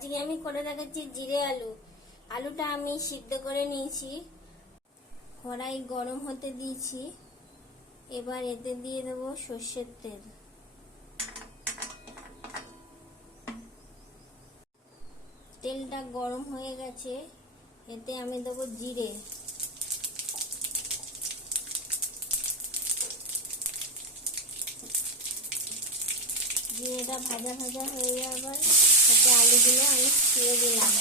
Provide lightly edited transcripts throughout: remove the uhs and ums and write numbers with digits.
আজকে আমি করে দেখাচ্ছি জিরে আলু। আলুটা আমি সিদ্ধ করে নিয়েছি, কড়াই গরম হতে দিয়েছি। এবার এতে দিয়ে দেবো সর্ষের তেল। তেলটা গরম হয়ে গেছে, এতে আমি দেবো জিরে। জিরেটা ভাজা ভাজা হয়ে যাবার সাথে আলুগুলো আমি দিয়ে দিলাম।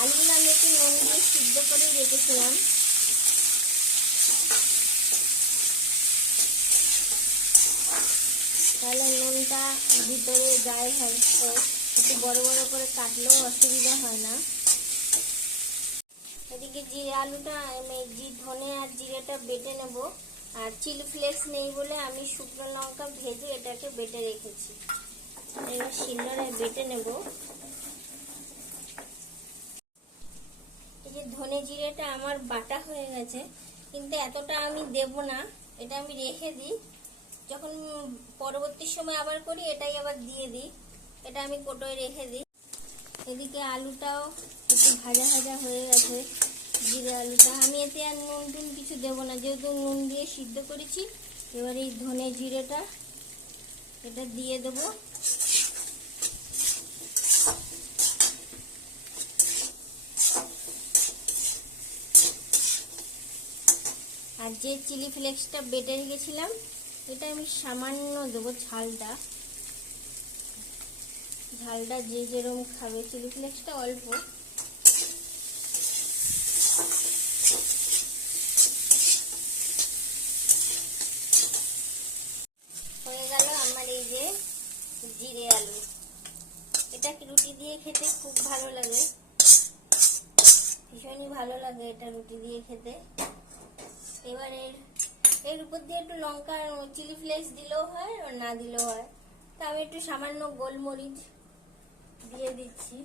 আলুগুলো আমি একটু নুন দিয়ে সিদ্ধ করে রেখেছিলাম। তাহলে নুনটা ভিতরে যায়, হয়তো একটু বড় বড় করে কাটলেও অসুবিধা হয় না। এদিকে জিরে আলুটা ধনে আর জিরেটা বেটে নেব। আর চিলি ফ্লেক্স নেই বলে আমি শুকনো লঙ্কা ভেজে এটাকে বেটে রেখেছি। এবার শিলনোড়ায় বেটে নেব। এই যে ধনে জিরেটা আমার বাটা হয়ে গেছে, কিন্তু এতটা আমি দেব না, এটা আমি রেখে দিই। যখন পরবর্তী সময় আবার করি এটাই আবার দিয়ে দিই। এটা আমি কোটোয় রেখে দিই। এদিকে আলুটাও একটু ভাজা ভাজা হয়ে গেছে। জিরে আলুটা আমি এতে আর নুন টুন কিছু দেবো না, যেহেতু নুন দিয়ে সিদ্ধ করেছি। এবার এই ধনে জিরেটা এটা দিয়ে দেবো। আর যে চিলি ফ্লেক্সটা বেটে রেখেছিলাম এটা আমি সামান্য দেবো। ঝালটা যে যেরকম খাবে, চিলি ফ্লেক্সটা অল্প। হয়ে গেল আমার এই যে জিরে আলু। এটা রুটি দিয়ে খেতে খুব ভালো লাগে, ভীষণই ভালো লাগে এটা রুটি দিয়ে খেতে। এবার এর উপর দিয়ে একটু লঙ্কা চিলি ফ্লেক্স দিলেও হয় আর না দিলেও হয়। তা আমি একটু সামান্য গোলমরিচ দিয়ে দিচ্ছি।